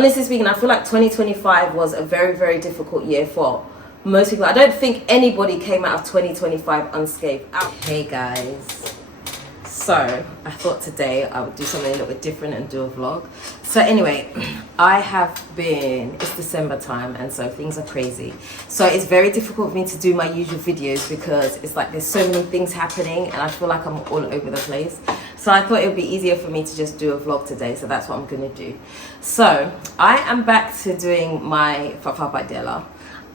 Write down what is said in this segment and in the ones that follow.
Honestly speaking, I feel like 2025 was a very, very difficult year for most people. I don't think anybody came out of 2025 unscathed. Hey guys. So I thought today I would do something a little bit different and do a vlog. So anyway, it's December time, and so things are crazy. So it's very difficult for me to do my usual videos because it's like there's so many things happening and I feel like I'm all over the place. So I thought it would be easier for me to just do a vlog today, so that's what I'm going to do. So I am back to doing my Fafa by Dela.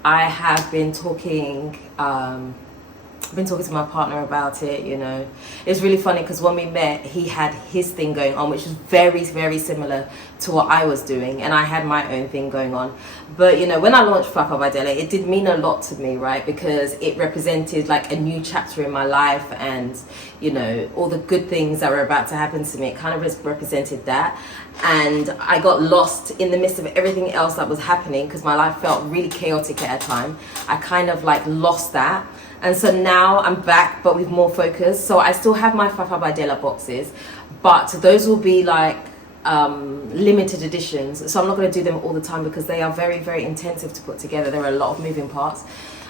I have been talking to my partner about it, you know. It's really funny because when we met, he had his thing going on, which was very, very similar to what I was doing, and I had my own thing going on. But, you know, when I launched Fafa by Dela, it did mean a lot to me, right? Because it represented like a new chapter in my life, and, you know, all the good things that were about to happen to me, it kind of represented that. And I got lost in the midst of everything else that was happening because my life felt really chaotic at a time. I kind of like lost that. And so now I'm back, but with more focus. So I still have my Fafa by Dela boxes, but those will be like limited editions. So I'm not going to do them all the time because they are very, very intensive to put together. There are a lot of moving parts.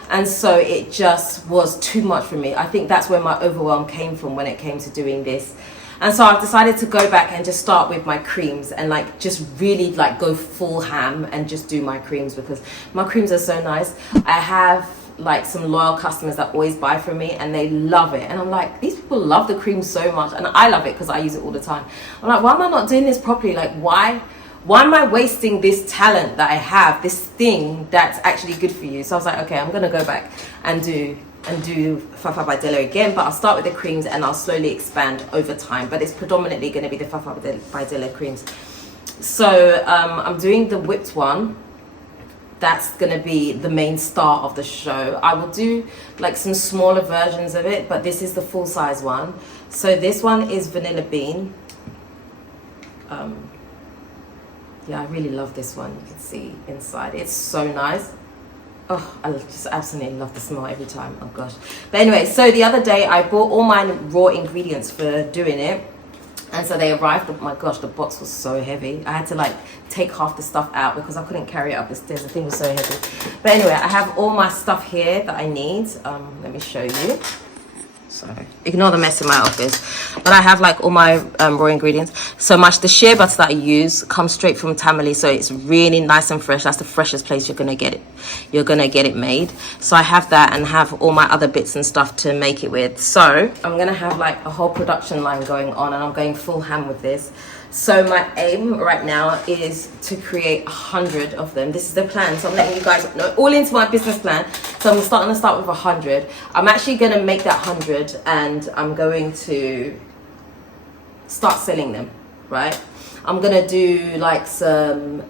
And so it just was too much for me. I think that's where my overwhelm came from when it came to doing this. And so I've decided to go back and just start with my creams and like just really like go full ham and just do my creams because my creams are so nice. I have like some loyal customers that always buy from me and they love it, and I'm like, these people love the cream so much, and I love it because I use it all the time. I'm like, why am I not doing this properly? Like, why am I wasting this talent that I have, this thing that's actually good for you? So I was like, okay, I'm gonna go back and do Fafa by Dela again, but I'll start with the creams and I'll slowly expand over time, but it's predominantly going to be the Fafa by Dela creams. So I'm doing the whipped one. That's going to be the main star of the show. I will do like some smaller versions of it, but this is the full size one. So this one is vanilla bean. Yeah, I really love this one. You can see inside, it's so nice. Oh, I just absolutely love the smell every time. Oh gosh. But anyway, so the other day I bought all my raw ingredients for doing it. And so they arrived. Oh my gosh, the box was so heavy. I had to like take half the stuff out because I couldn't carry it up the stairs. The thing was so heavy. But anyway, I have all my stuff here that I need. Let me show you. Sorry, ignore the mess in my office. But I have like all my raw ingredients. So the shea butter that I use comes straight from Tamale, so it's really nice and fresh. That's the freshest place you're gonna get it. You're gonna get it made. So I have that and have all my other bits and stuff to make it with. So I'm gonna have like a whole production line going on, and I'm going full ham with this. So my aim right now is to create 100 of them. This is the plan. So I'm letting you guys know all into my business plan. So I'm starting to start with 100. I'm actually going to make that 100 and I'm going to start selling them, right? I'm going to do like some,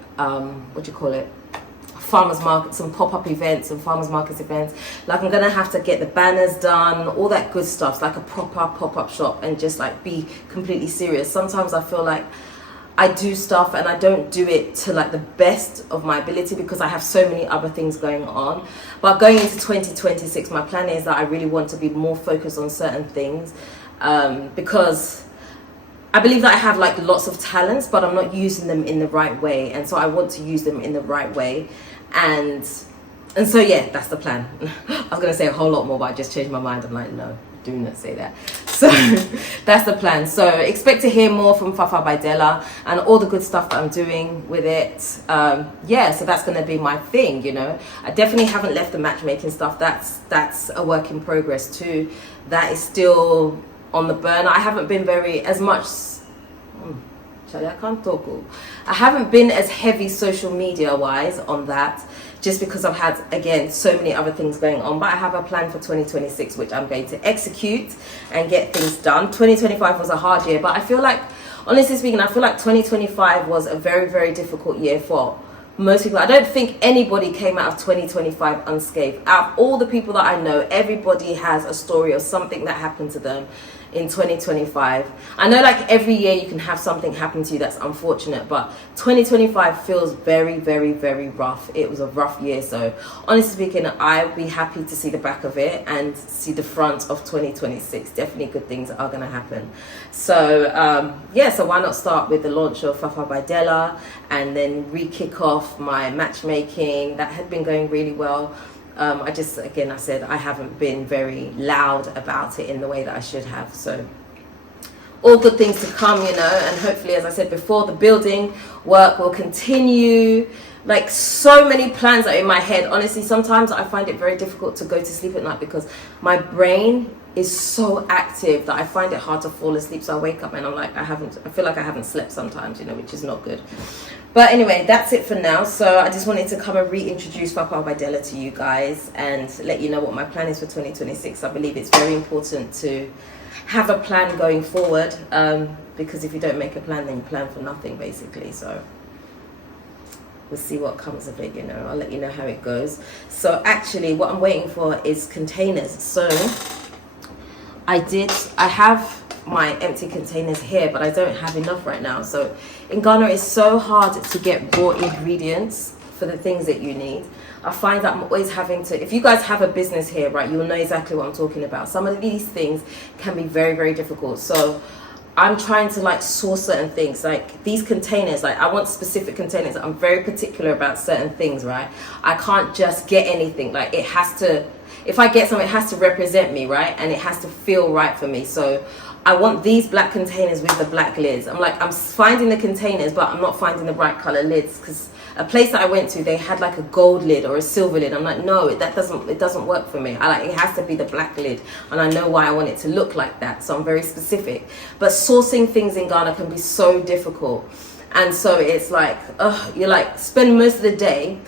farmers market, some pop-up events and farmers markets events. Like I'm gonna have to get the banners done, all that good stuff, like a proper pop-up shop, and just like be completely serious. Sometimes I feel like I do stuff and I don't do it to like the best of my ability because I have so many other things going on. But going into 2026, my plan is that I really want to be more focused on certain things because I believe that I have like lots of talents, but I'm not using them in the right way, and so I want to use them in the right way. And so yeah, that's the plan. I was gonna say a whole lot more, but I just changed my mind. I'm like, no, do not say that. So that's the plan. So expect to hear more from Fafa by Dela and all the good stuff that I'm doing with it. Yeah, so that's gonna be my thing, you know. I definitely haven't left the matchmaking stuff. That's a work in progress too. That is still on the burner. I haven't been I haven't been as heavy social media wise on that, just because I've had, again, so many other things going on. But I have a plan for 2026 which I'm going to execute and get things done. 2025 was a hard year, but I feel like, honestly speaking, I feel like 2025 was a very, very difficult year for most people. I don't think anybody came out of 2025 unscathed. Out of all the people that I know, everybody has a story or something that happened to them in 2025. I know like every year you can have something happen to you that's unfortunate, but 2025 feels very, very, very rough. It was a rough year. So honestly speaking, I'll be happy to see the back of it and see the front of 2026. Definitely good things are going to happen. So yeah, so why not start with the launch of Fafa by Dela and then re-kick off my matchmaking that had been going really well. I said I haven't been very loud about it in the way that I should have. So all good things to come, you know, and hopefully, as I said before, the building work will continue. Like, so many plans are in my head. Honestly, sometimes I find it very difficult to go to sleep at night because my brain is so active that I find it hard to fall asleep. So I wake up and I'm like, I feel like I haven't slept sometimes, you know, which is not good. But anyway, that's it for now. So I just wanted to come and reintroduce Fafa by Dela to you guys and let you know what my plan is for 2026. I believe it's very important to have a plan going forward, because if you don't make a plan, then you plan for nothing, basically. So we'll see what comes of it, you know. I'll let you know how it goes. So actually, what I'm waiting for is containers. So I have my empty containers here, but I don't have enough right now. So in Ghana, it's so hard to get raw ingredients for the things that you need. I find that I'm always having to, if you guys have a business here, right, you'll know exactly what I'm talking about. Some of these things can be very, very difficult. So I'm trying to like source certain things, like these containers, like I want specific containers. I'm very particular about certain things, right? I can't just get anything. Like it has to, if I get something, it has to represent me, right? And it has to feel right for me. So I want these black containers with the black lids. I'm finding the containers, but I'm not finding the right color lids, because a place that I went to, they had like a gold lid or a silver lid. I'm like, no, it doesn't work for me. It has to be the black lid, and I know why I want it to look like that. So I'm very specific. But sourcing things in Ghana can be so difficult, and so it's like, you're like spend most of the day.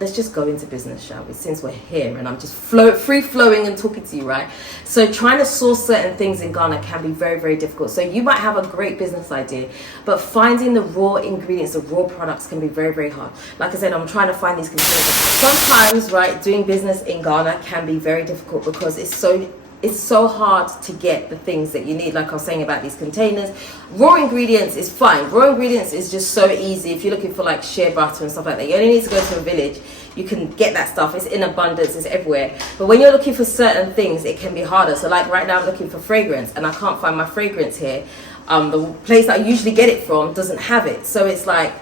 Let's just go into business, shall we? Since we're here and I'm just free flowing and talking to you, right? So trying to source certain things in Ghana can be very, very difficult. So you might have a great business idea, but finding the raw ingredients, the raw products can be very, very hard. Like I said, I'm trying to find these containers. Sometimes, right, doing business in Ghana can be very difficult because it's so hard to get the things that you need. Like I was saying about these containers, raw ingredients is fine. Raw ingredients is just so easy. If you're looking for like shea butter and stuff like that, you only need to go to a village. You can get that stuff. It's in abundance. It's everywhere. But when you're looking for certain things, it can be harder. So like right now I'm looking for fragrance and I can't find my fragrance here. The place that I usually get it from doesn't have it. So it's like,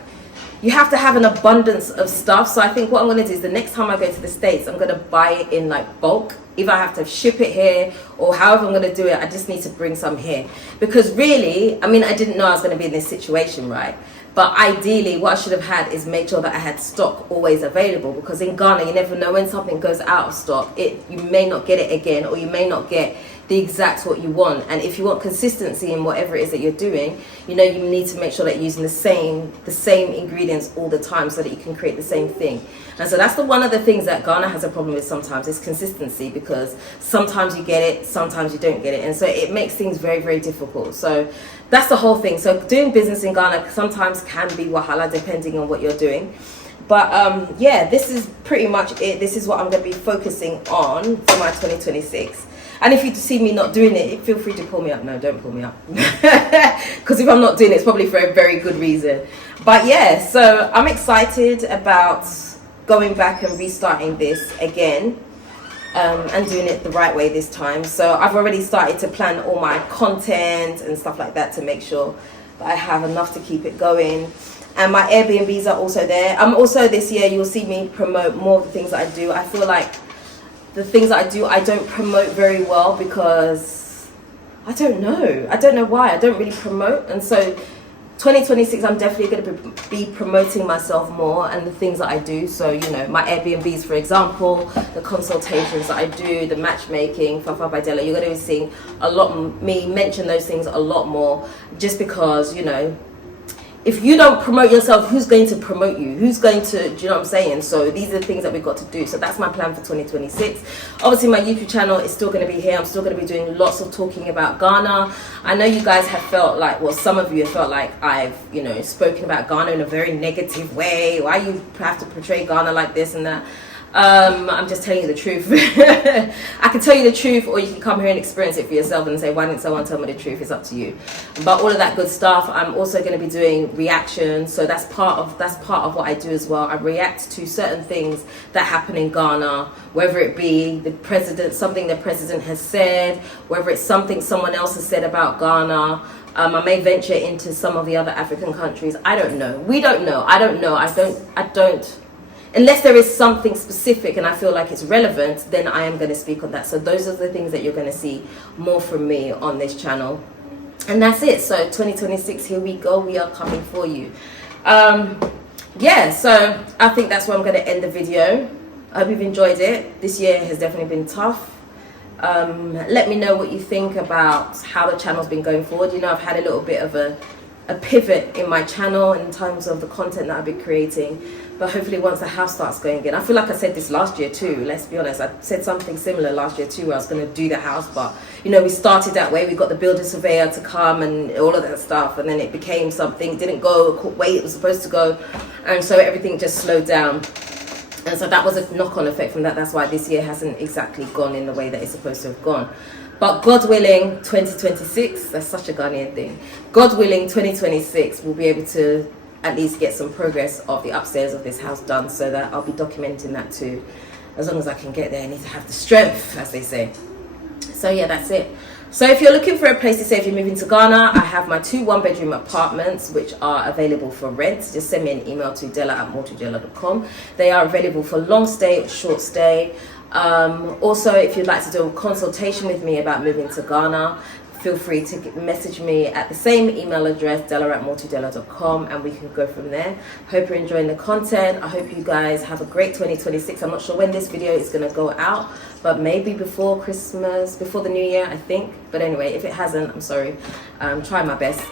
you have to have an abundance of stuff. So I think what I'm going to do is the next time I go to the States, I'm going to buy it in like bulk. Either I have to ship it here or however I'm going to do it, I just need to bring some here. Because really, I mean, I didn't know I was going to be in this situation, right? But ideally, what I should have had is made sure that I had stock always available. Because in Ghana, you never know when something goes out of stock. You may not get it again, or you may not get the exact what you want. And if you want consistency in whatever it is that you're doing, you know, you need to make sure that you're using the same ingredients all the time so that you can create the same thing. And so that's one of the things that Ghana has a problem with sometimes, is consistency, because sometimes you get it, sometimes you don't get it. And so it makes things very, very difficult. So that's the whole thing. So doing business in Ghana sometimes can be wahala depending on what you're doing. But yeah, this is pretty much it. This is what I'm going to be focusing on for my 2026. And if you see me not doing it, feel free to pull me up. No, don't pull me up. Because if I'm not doing it, it's probably for a very good reason. But yeah, so I'm excited about going back and restarting this again. And doing it the right way this time. So I've already started to plan all my content and stuff like that to make sure that I have enough to keep it going. And my Airbnbs are also there. Also this year you'll see me promote more of the things that I do. I feel like the things that I do, I don't promote very well because I don't know why I don't really promote. And so 2026, I'm definitely going to be promoting myself more and the things that I do. So, you know, my Airbnbs, for example, the consultations that I do, the matchmaking, Fafa by Dela, you're going to be seeing me mention those things a lot more, just because, you know, if you don't promote yourself, who's going to promote you? Who's going to, do you know what I'm saying? So these are the things that we've got to do. So that's my plan for 2026. Obviously, my YouTube channel is still going to be here. I'm still going to be doing lots of talking about Ghana. I know you guys have felt like, well, some of you have felt like I've, you know, spoken about Ghana in a very negative way. Why you have to portray Ghana like this and that? I'm just telling you the truth. I can tell you the truth, or you can come here and experience it for yourself and say, why didn't someone tell me the truth? It's up to you. But all of that good stuff. I'm also going to be doing reactions, so that's part of what I do as well. I react to certain things that happen in Ghana, whether it be something the president has said, whether it's something someone else has said about Ghana. I may venture into some of the other African countries. I don't know. We don't know. I don't know. I don't. Unless there is something specific and I feel like it's relevant, then I am going to speak on that. So those are the things that you're going to see more from me on this channel. And that's it. So 2026, here we go. We are coming for you. Yeah, so I think that's where I'm going to end the video. I hope you've enjoyed it. This year has definitely been tough. Let me know what you think about how the channel's been going forward. You know, I've had a little bit of a pivot in my channel in terms of the content that I've been creating. But hopefully once the house starts going again, I feel like I said this last year too, let's be honest. I said something similar last year too, where I was going to do the house, but you know, we started that way. We got the builder surveyor to come and all of that stuff, and then it became something, didn't go the way it was supposed to go, and so everything just slowed down. And so that was a knock-on effect from that. That's why this year hasn't exactly gone in the way that it's supposed to have gone. But God willing, 2026, that's such a Ghanaian thing. God willing, 2026, we'll be able to at least get some progress of the upstairs of this house done, so that I'll be documenting that too. As long as I can get there, I need to have the strength, as they say. So yeah, that's it. So if you're looking for a place to stay if you're moving to Ghana, I have my 2 one-bedroom apartments which are available for rent. Just send me an email to dela@mortodela.com. They are available for long stay or short stay. Also, if you'd like to do a consultation with me about moving to Ghana, feel free to message me at the same email address, dela@mortodela.com, and we can go from there. Hope you're enjoying the content. I hope you guys have a great 2026. I'm not sure when this video is going to go out, but maybe before Christmas, before the new year, I think. But anyway, if it hasn't, I'm sorry. I'm trying my best.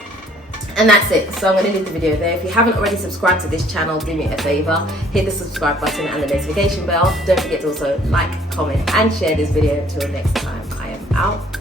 And that's it. So I'm going to leave the video there. If you haven't already subscribed to this channel, do me a favor. Hit the subscribe button and the notification bell. Don't forget to also like, comment, and share this video. Until next time, I am out.